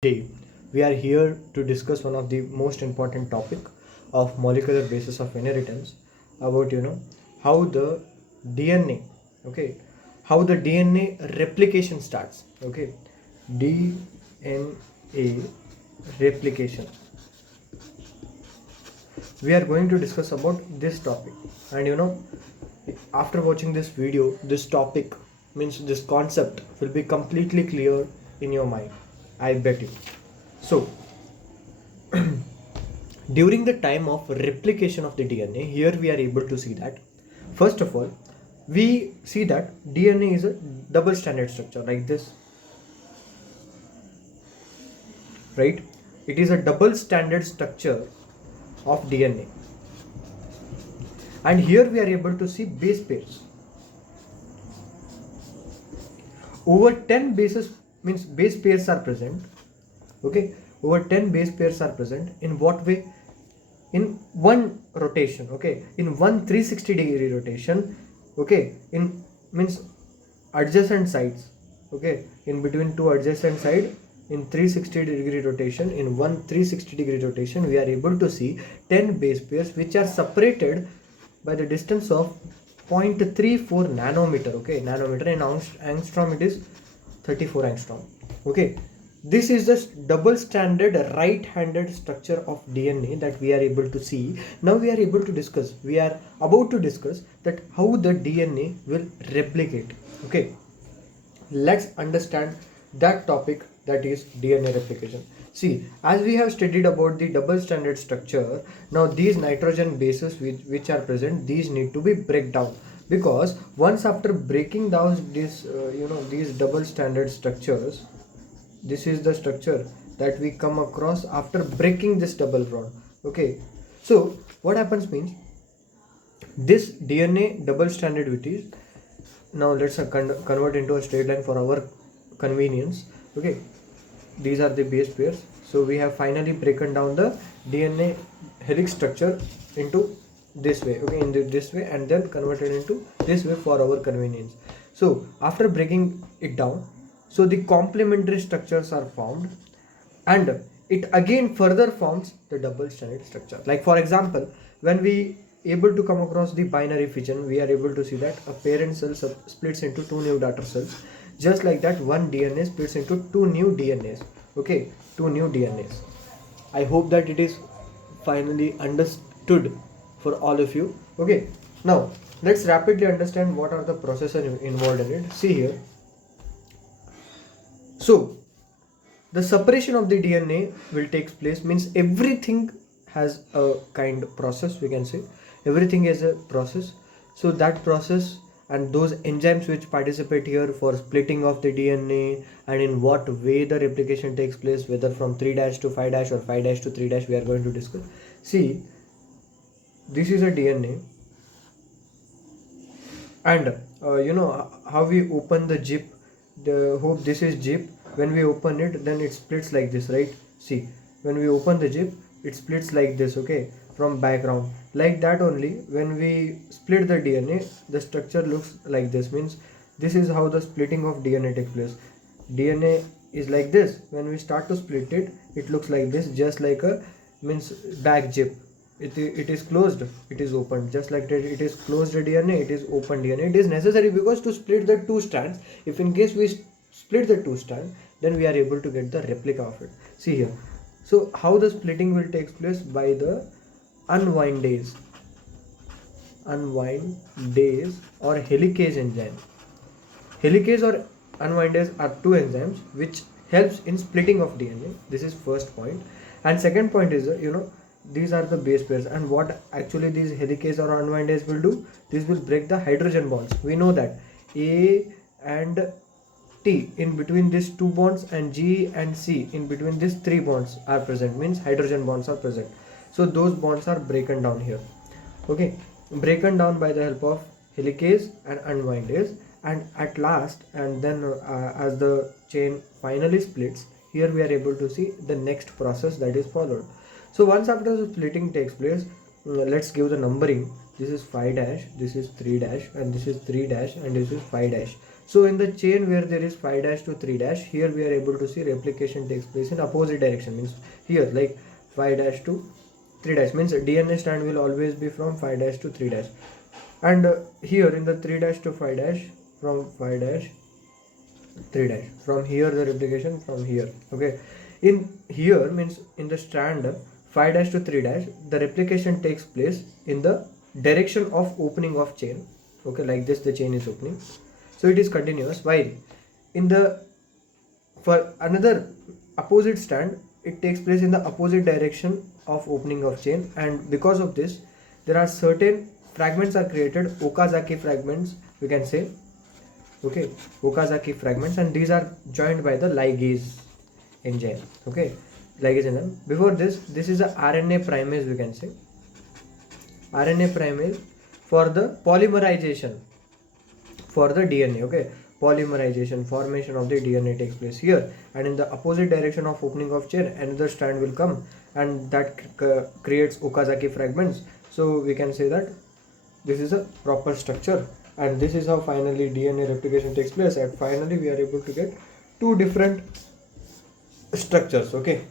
Today, we are here to discuss one of the most important topic of molecular basis of inheritance about how the DNA, okay, how the DNA replication starts, okay, DNA replication. We are going to discuss about this topic, and after watching this video, this topic means this concept will be completely clear in your mind. I bet you. So, during the time of replication of the DNA, here we are able to see that first of all, we see that DNA is a double stranded structure like this, right? It is a double stranded structure of DNA, and here we are able to see base pairs. Over 10 bases means base pairs are present, okay, over 10 base pairs are present. In what way? In one rotation, okay, in one 360-degree rotation, okay, in means adjacent sides, okay, in between two adjacent side, in 360-degree rotation, in one 360-degree rotation, we are able to see 10 base pairs which are separated by the distance of 0.34 nanometer, okay, nanometer in angstrom it is 34 angstrom, okay. This is the double stranded right-handed structure of DNA that we are able to see. Now we are able to discuss, we are about to discuss that how the DNA will replicate, okay. Let's understand that topic, that is DNA replication. See, as we have studied about the double stranded structure, now these nitrogen bases which are present, these need to be break down, because once after breaking down this these double stranded structures, this is the structure that we come across after breaking this double bond, okay. So what happens means, this DNA double stranded which is, now let's convert into a straight line for our convenience, okay. These are the base pairs. So we have finally broken down the DNA helix structure into this way, okay, in this way, and then converted into this way for our convenience. So after breaking it down, so the complementary structures are formed, and it again further forms the double stranded structure. Like for example, when we able to come across the binary fission, we are able to see that a parent cell splits into two new daughter cells. Just like that, one DNA splits into two new DNAs, okay, two new DNAs. I hope that it is finally understood for all of you, okay. Now let's rapidly understand what are the processes involved in it. See here. So the separation of the DNA will take place, means everything has a kind of process, we can say everything is a process. So that process and those enzymes which participate here for splitting of the DNA, and in what way the replication takes place, whether from 3' to 5' or 5' to 3', we are going to discuss. See, this is a DNA, and how we open the zip, hope this is zip. When we open it, then it splits like this, right? See, when we open the zip, it splits like this, okay, from background. Like that only, when we split the DNA, the structure looks like this, means this is how the splitting of DNA takes place. DNA is like this. When we start to split it, it looks like this, just like a means back zip. It is closed, it is open, just like that. It is closed DNA, it is open DNA. It is necessary because to split the two strands, if in case we split the two strands, then we are able to get the replica of it. See here. So how the splitting will take place? By the unwindase or helicase enzyme. Helicase or unwindase are two enzymes which helps in splitting of DNA. This is first point. And second point is these are the base pairs, and what actually these helicase or unwindase will do, this will break the hydrogen bonds. We know that A and T in between these two bonds, and G and C in between these three bonds are present, means hydrogen bonds are present. So those bonds are broken down here, okay, broken down by the help of helicase and unwindase, and at last, and then as the chain finally splits, here we are able to see the next process that is followed. So once after the splitting takes place, let's give the numbering. This is 5', this is 3', and this is 3', and this is 5'. So in the chain where there is 5' to 3', here we are able to see replication takes place in opposite direction, means here like 5' to 3' means DNA strand will always be from 5' to 3', and here in the 3' to 5', from 5' 3', from here the replication from here. Okay, in here means in the strand 5' to 3', the replication takes place in the direction of opening of chain. Okay, like this the chain is opening, so it is continuous, while in the for another opposite strand it takes place in the opposite direction of opening of chain, and because of this there are certain fragments are created, Okazaki fragments we can say. Okay, Okazaki fragments, and these are joined by the ligase enzyme. Okay, ligase enzyme. Before this is a RNA primase we can say, RNA primase for the polymerization for the DNA. Okay, polymerization, formation of the DNA takes place here, and in the opposite direction of opening of chain another strand will come, and that creates Okazaki fragments. So we can say that this is a proper structure, and this is how finally DNA replication takes place, and finally we are able to get two different structures. Okay,